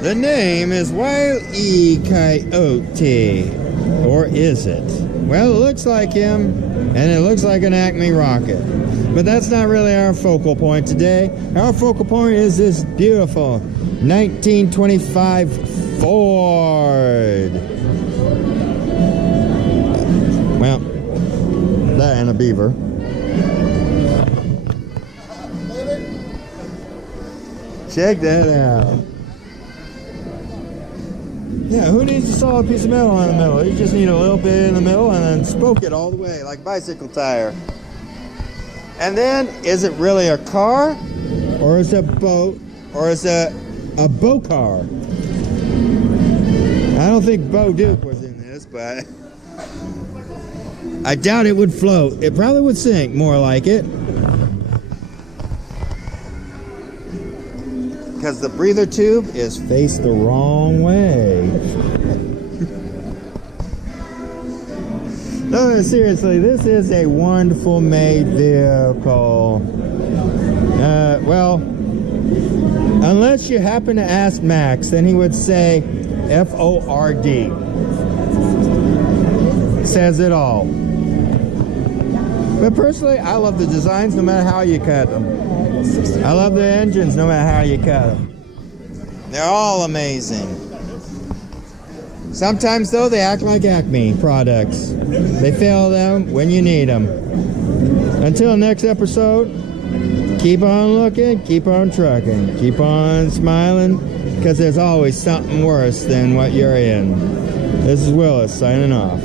The name is Wile E. Coyote. Or is it? Well, it looks like him, and it looks like an Acme rocket. But that's not really our focal point today. Our focal point is this beautiful 1925 Ford. Well, that and a Beaver. Check that out. Yeah, who needs a solid piece of metal in the middle? You just need a little bit in the middle and then spoke it all the way like a bicycle tire. And then, is it really a car? Or is it a boat? Or is it a boat car? I don't think Bo Duke was in this, but I doubt it would float. It probably would sink, more like it. Because the breather tube is faced the wrong way. No, seriously, this is a wonderful made vehicle. Well, unless you happen to ask Max, then he would say F-O-R-D. Says it all. But personally, I love the designs no matter how you cut them. I love the engines no matter how you cut them. They're all amazing. Sometimes, though, they act like Acme products. They fail them when you need them. Until next episode, keep on looking, keep on trucking, keep on smiling, because there's always something worse than what you're in. This is Willis signing off.